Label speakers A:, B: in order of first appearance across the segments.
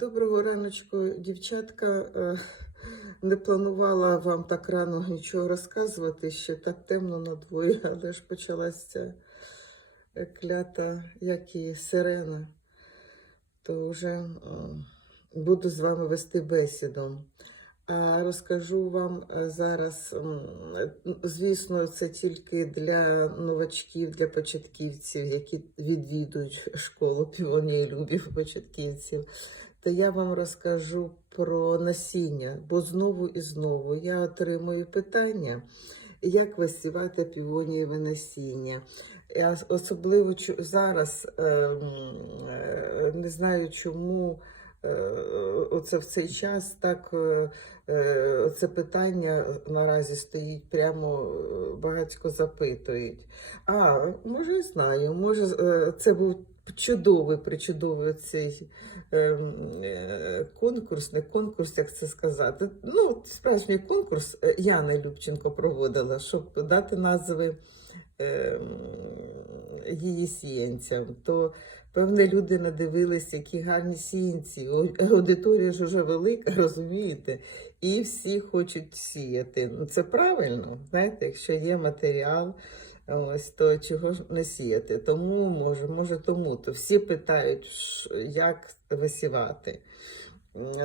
A: Доброго раночку, дівчатка. Е, Не планувала вам так рано нічого розказувати, ще так темно на дворі, але ж почалася ця е, клята, як і сирена. То вже буду з вами вести бесіду. А розкажу вам е, зараз, звісно, це тільки для новачків, для початківців, які відвідують школу півонії любів початківців. То я вам розкажу про насіння, бо знову і знову я отримую питання, як висівати півонієве насіння. Я особливо зараз ем, е, не знаю, чому е, оце в цей час так е, це питання наразі стоїть прямо багатько запитують. А, може, знаю, може, це був чудовий, причудовий цей ем, е, конкурс, не конкурс, як це сказати. Ну, справжній конкурс е, Яна Любченко проводила, щоб дати назви ем, її сіянцям. То певне люди надивились, які гарні сіянці. Аудиторія ж уже велика, розумієте? І всі хочуть сіяти. Ну, це правильно, знаєте, якщо є матеріал. Ось то чого ж не сіяти? Тому може, може тому. То всі питають, як висівати.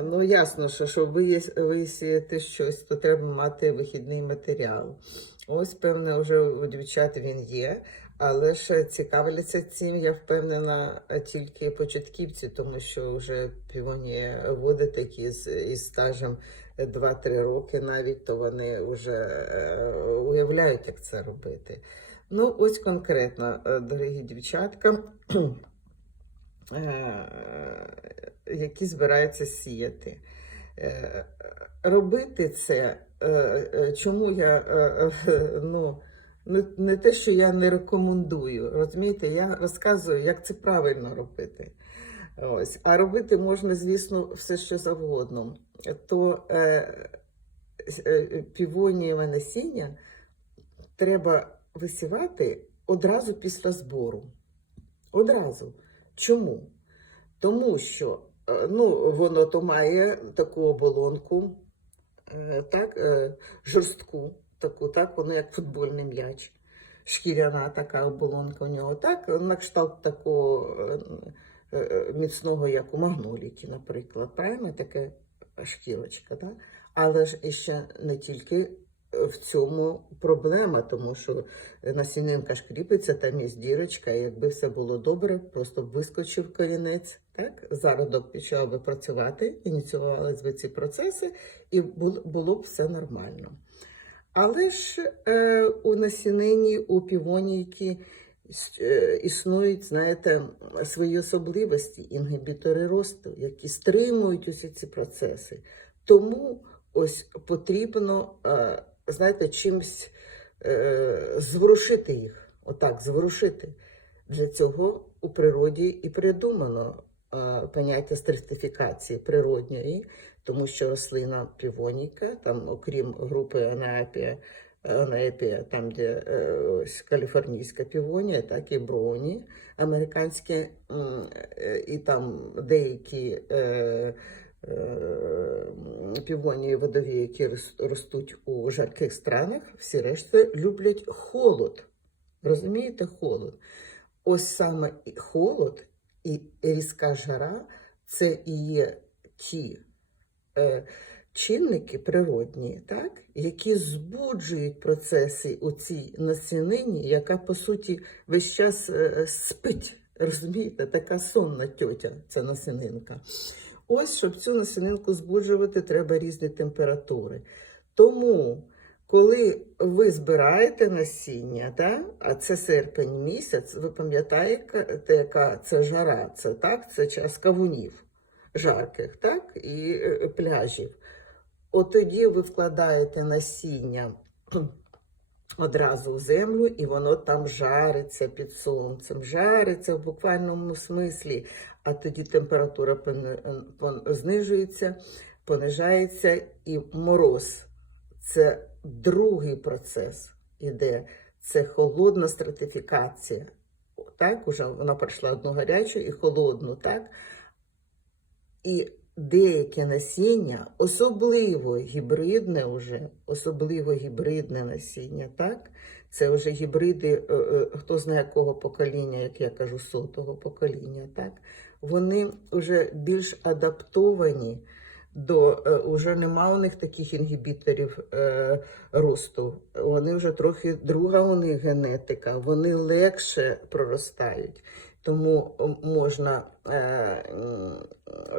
A: Ну, ясно, що щоб висіяти щось, то треба мати вихідний матеріал. Ось, певне, вже у дівчат він є, але ж цікавляться цим, я впевнена, тільки початківці, тому що вже півоні води такі із стажем 2-3 роки навіть, то вони вже е, уявляють, як це робити. Ну, ось конкретно, е, дорогі дівчатка, е, які збираються сіяти. Е, Робити це, чому я ну, не, те, що я не рекомендую, розумієте, я розказую, як це правильно робити. Ось. А робити можна, звісно, все що завгодно. То е, півонієве насіння треба висівати одразу після збору. Одразу. Чому? Тому що е, ну, воно то має таку оболонку, е, так, е, жорстку, таку, так, воно як футбольний м'яч. Шкіряна така оболонка у нього, так, на кшталт такого міцного, як у магноліки, наприклад. Правильно таке шкірочка, так? Але ж іще не тільки в цьому проблема, тому що насінинка ж кріпиться, там є дірочка, і якби все було добре, просто вискочив корінець, так? зародок почав би працювати, ініціювали би ці процеси, і було б все нормально. Але ж е, у насінині, у півонійки е, існують, знаєте, свої особливості, інгібітори росту, які стримують усі ці процеси. Тому ось потрібно, е, знаєте, чимось е, зворушити їх. Отак, зворушити. Для цього у природі і придумано е, поняття стратифікації природньої, тому що рослина півоніка, там, окрім групи анаепія, анаепія, там, де е, ось, каліфорнійська півонія, так і броні, американські, е, і там деякі. Е, Півонії водові, які ростуть у жарких странах, всі решти люблять холод. Розумієте, холод? Ось саме холод і різка жара це і є ті е, чинники природні, так, які збуджують процеси у цій насінині, яка, по суті, весь час е, спить. Розумієте, така сонна тьотя, ця насінинка. Ось, щоб цю насінинку збуджувати, треба різні температури. Тому, коли ви збираєте насіння, да, а це серпень місяць, ви пам'ятаєте, яка це жара, це так, це час кавунів жарких, так, і е, пляжів. От тоді ви вкладаєте насіння одразу в землю, і воно там жариться під сонцем, жариться в буквальному смислі, а тоді температура знижується, понижається, і мороз. Це другий процес іде. Це холодна стратифікація. Так, уже вона пройшла одну гарячу і холодну, так? І деяке насіння, особливо гібридне уже, особливо гібридне насіння, так? Це вже гібриди, е, е, хто знає якого покоління, як я кажу, сотого покоління, так? Вони вже більш адаптовані до е, уже нема у них таких інгібіторів е, росту. Вони вже трохи друга у них генетика, вони легше проростають. Тому можна е,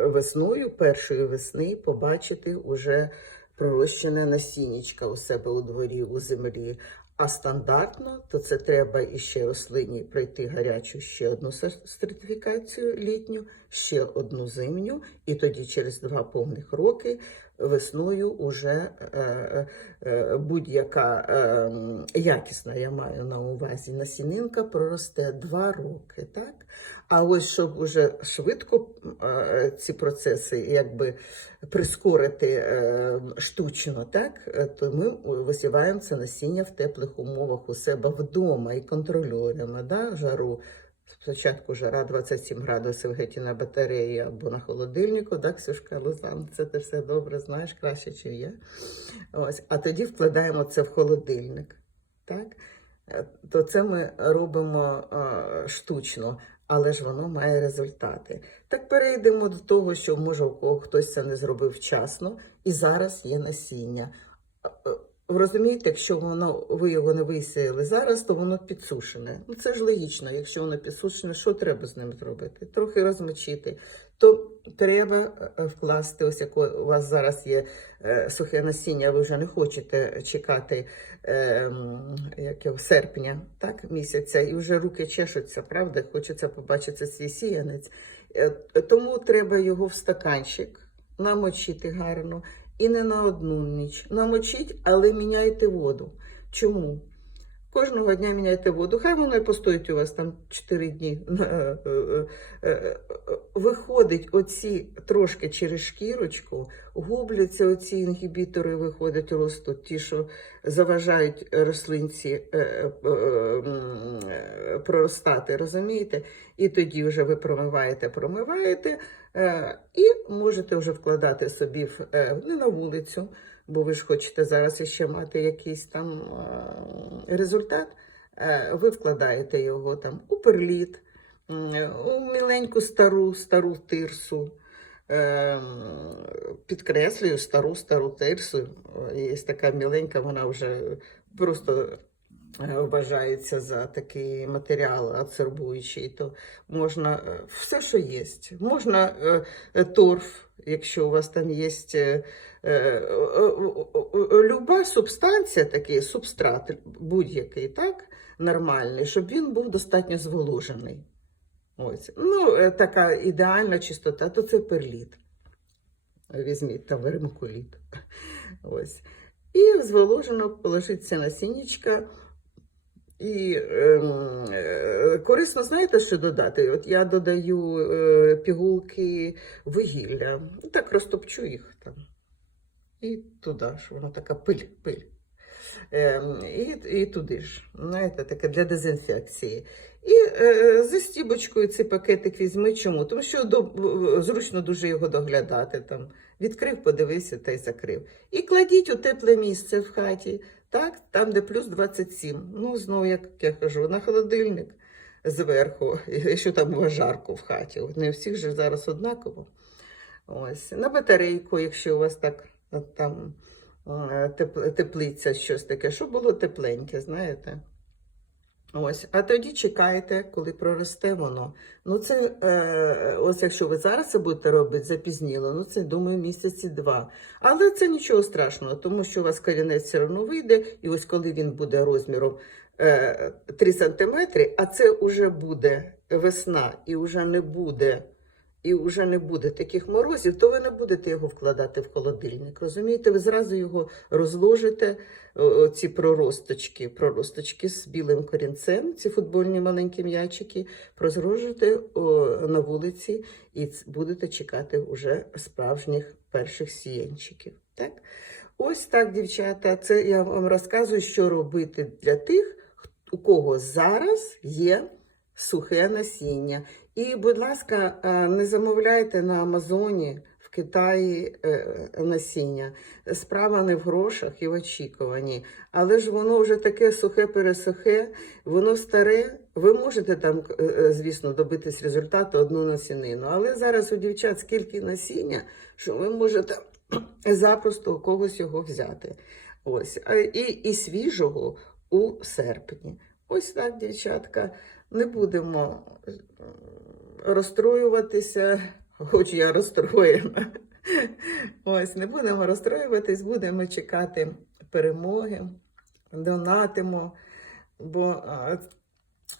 A: весною, першої весни, побачити уже пророщене насіннячка у себе у дворі, у землі. А стандартно, то це треба іще рослині пройти гарячу ще одну сер- сертифікацію літню, ще одну зимню, і тоді через два повних роки весною уже е, е, будь-яка е, якісна, я маю на увазі, насінинка проросте два роки, так? А ось щоб уже швидко ці процеси якби прискорити штучно, так, то ми висіваємо це насіння в теплих умовах у себе вдома і контролюємо да, жару. Спочатку жара 27 градусів геть на батареї або на холодильнику, так, Ксюшка Лозан, це ти все добре знаєш, краще, чи я. Ось, а тоді вкладаємо це в холодильник. Так? Е, То це ми робимо е, штучно, але ж воно має результати. Так перейдемо до того, що може у кого хтось це не зробив вчасно, і зараз є насіння. Ви розумієте, якщо воно, ви його не висіяли зараз, то воно підсушене. Ну це ж логічно, якщо воно підсушене, що треба з ним зробити? Трохи розмочити. То треба е, вкласти, ось як у вас зараз є е, сухе насіння, ви вже не хочете чекати е, як його, серпня, так, місяця, і вже руки чешуться, правда? Хочеться побачити свій сіянець. Е, Тому треба його в стаканчик намочити гарно. І не на одну ніч. Намочіть, але міняйте воду. Чому? Кожного дня міняйте воду. Хай воно і постоїть у вас там 4 дні. Е, е, е, Виходить оці трошки через шкірочку, губляться оці інгібітори, виходять росту, ті, що заважають рослинці проростати, розумієте? І тоді вже ви промиваєте, промиваєте, е, і можете вже вкладати собі е, не на вулицю, бо ви ж хочете зараз іще мати якийсь там е, результат. Ви вкладаєте його там у перліт, у міленьку стару, стару тирсу. Підкреслюю стару стару тирсу. Є така міленька, вона вже просто вважається за такий матеріал адсорбуючий, то можна е, все, що є. Можна е, е, торф, якщо у вас там є е, е, е, е, люба субстанція, такий субстрат, будь-який, так, нормальний, щоб він був достатньо зволожений. Ось. Ну, е, така ідеальна чистота, то це перліт. Візьміть там вермикуліт. Ось. І зволожено положить це насіннячка. І ем, е, корисно, знаєте, що додати? От я додаю е, пігулки вугілля, так розтопчу їх там. І туди ж, воно така пиль, пиль. Ем, і, і туди ж, знаєте, таке для дезінфекції. І е, за стібочкою цей пакетик візьми. Чому? Тому що до, зручно дуже його доглядати. Там. Відкрив, подивився та й закрив. І кладіть у тепле місце в хаті, так? там, де плюс 27. Ну, знову, як я кажу, на холодильник зверху, і що там у вас жарко в хаті. Не у всіх же зараз однаково. Ось. На батарейку, якщо у вас так от там е, теплиця, щось таке, щоб було тепленьке, знаєте. Ось, а тоді чекаєте, коли проросте воно. Ну, це е, ось якщо ви зараз це будете робити, запізніло, ну це думаю місяці два. Але це нічого страшного, тому що у вас корінець все одно вийде, і ось коли він буде розміром е, 3 см, а це вже буде весна, і вже не буде. І вже не буде таких морозів, то ви не будете його вкладати в холодильник. Розумієте, ви зразу його розложите, ці проросточки, проросточки з білим корінцем, ці футбольні маленькі м'ячики, розложите на вулиці і будете чекати вже справжніх перших сіянчиків. Так? Ось так, дівчата, це я вам розказую, що робити для тих, у кого зараз є сухе насіння. І, будь ласка, е, не замовляйте на Амазоні, в Китаї е, насіння. Справа не в грошах і в очікуванні, але ж воно вже таке сухе-пересухе, воно старе. Ви можете там, е, звісно, добитись результату одну насінину, але зараз у дівчат скільки насіння, що ви можете запросто у когось його взяти. Ось, і, і свіжого у серпні. Ось так, дівчатка, не будемо е, розстроюватися, хоч я розстроєна. Ось, не будемо розстроюватись, будемо чекати перемоги, донатимо, бо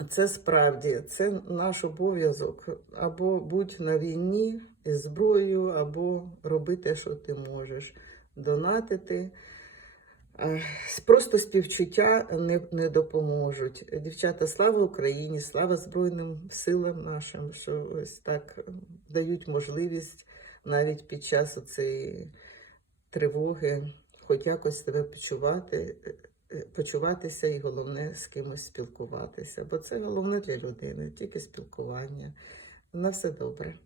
A: це справді це наш обов'язок. Або будь на війні із зброєю, або роби те, що ти можеш. Донатити. Е, Просто співчуття не, не допоможуть. Дівчата, слава Україні, слава Збройним силам нашим, що ось так е, дають можливість навіть під час цієї тривоги, хоч якось себе почувати, е, почуватися і головне з кимось спілкуватися. Бо це головне для людини, тільки спілкування. На все добре.